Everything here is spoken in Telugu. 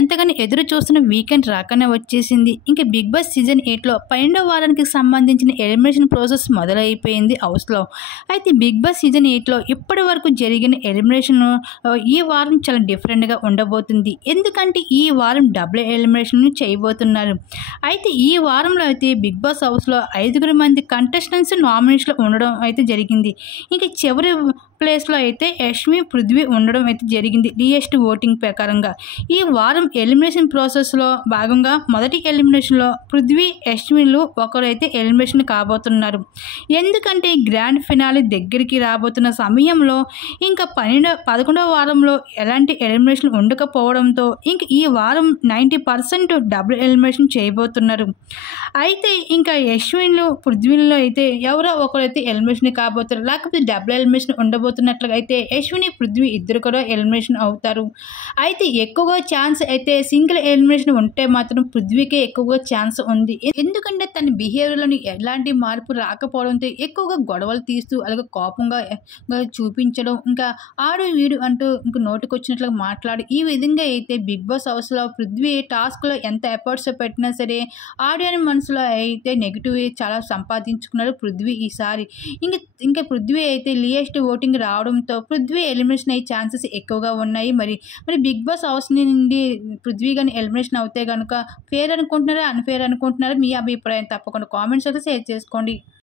ఎంతగానో ఎదురు చూస్తున్న వీకెండ్ రాకనే వచ్చేసింది. ఇంక 'బిగ్ బాస్' సీజన్ 8లో 12వ వారానికి సంబంధించిన ఎలిమినేషన్ ప్రాసెస్ మొదలైపోయింది హౌస్‌లో. అయితే 'బిగ్ బాస్' సీజన్ 8లో ఇప్పటి వరకు జరిగిన ఎలిమినేషన్ ఈ వారం చాలా డిఫరెంట్‌గా ఉండబోతుంది. ఎందుకంటే ఈ వారం డబుల్ ఎలిమినేషన్ చేయబోతున్నారు. అయితే ఈ వారంలో అయితే 'బిగ్ బాస్' హౌస్‌లో 5 మంది కంటెస్టెంట్స్ నామినేషన్‌లో ఉండడం అయితే జరిగింది. ఇంక చివరి ప్లేస్‌లో అయితే యష్మి, పృథ్వీ ఉండడం అయితే జరిగింది లీయెస్ట్ ఓటింగ్ ప్రకారంగా. ఈ వారం ఎలిమినేషన్ ప్రాసెస్‌లో భాగంగా మొదటి ఎలిమినేషన్‌లో పృథ్వీ, యష్మిలు ఒకరైతే ఎలిమినేషన్ కాబోతున్నారు. ఎందుకంటే గ్రాండ్ ఫినాలే దగ్గరికి రాబోతున్న సమయంలో ఇంకా 11వ వారంలో ఎలాంటి ఎలిమినేషన్ ఉండకపోవడంతో ఇంక ఈ వారం 90% డబుల్ ఎలిమినేషన్ చేయబోతున్నారు. అయితే ఇంకా యష్మిన్లు, పృథ్వీల్లో అయితే ఎవరో ఒకరైతే ఎలిమినేషన్ కాబోతారు. లేకపోతే డబుల్ ఎలిమినేషన్ ఉండబోతున్నట్లుగా అయితే యశ్విని, పృథ్వీ ఇద్దరు కూడా ఎలిమినేషన్ అవుతారు. అయితే ఎక్కువగా ఛాన్స్ అయితే సింగిల్ ఎలిమినేషన్ ఉంటే మాత్రం పృథ్వీకే ఎక్కువగా ఛాన్స్ ఉంది. ఎందుకంటే తన బిహేవియర్‌లోని ఎలాంటి మార్పు రాకపోవడంతో ఎక్కువగా గొడవలు తీస్తూ అలాగే కోపంగా చూపించడం, ఇంకా ఆడు వీడు అంటూ ఇంక నోటికొచ్చినట్లుగా మాట్లాడి ఈ విధంగా అయితే 'బిగ్ బాస్' హౌస్‌లో పృథ్వీ టాస్క్‌లో ఎంత ఎఫర్ట్స్ పెట్టినా సరే ఆడియన్స్ మనసులో అయితే నెగిటివ్ చాలా సంపాదించుకున్నాడు పృథ్వీ ఈసారి. ఇంకా పృథ్వీ అయితే లీయెస్ట్ ఓటింగ్ రావడంతో పృథ్వీ ఎలిమినేషన్ అయ్యే ఛాన్సెస్ ఎక్కువగా ఉన్నాయి. మరి 'బిగ్ బాస్' హౌస్ నుండి పృథ్వీ గాని ఎలిమినేషన్ అవుతే గనుక ఫెయిర్ అనుకుంటున్నారా? అన్‌ఫెయిర్ అనుకుంటున్నారా? మీ అభిప్రాయం తప్పకుండా కామెంట్స్ అయితే షేర్ చేసుకోండి.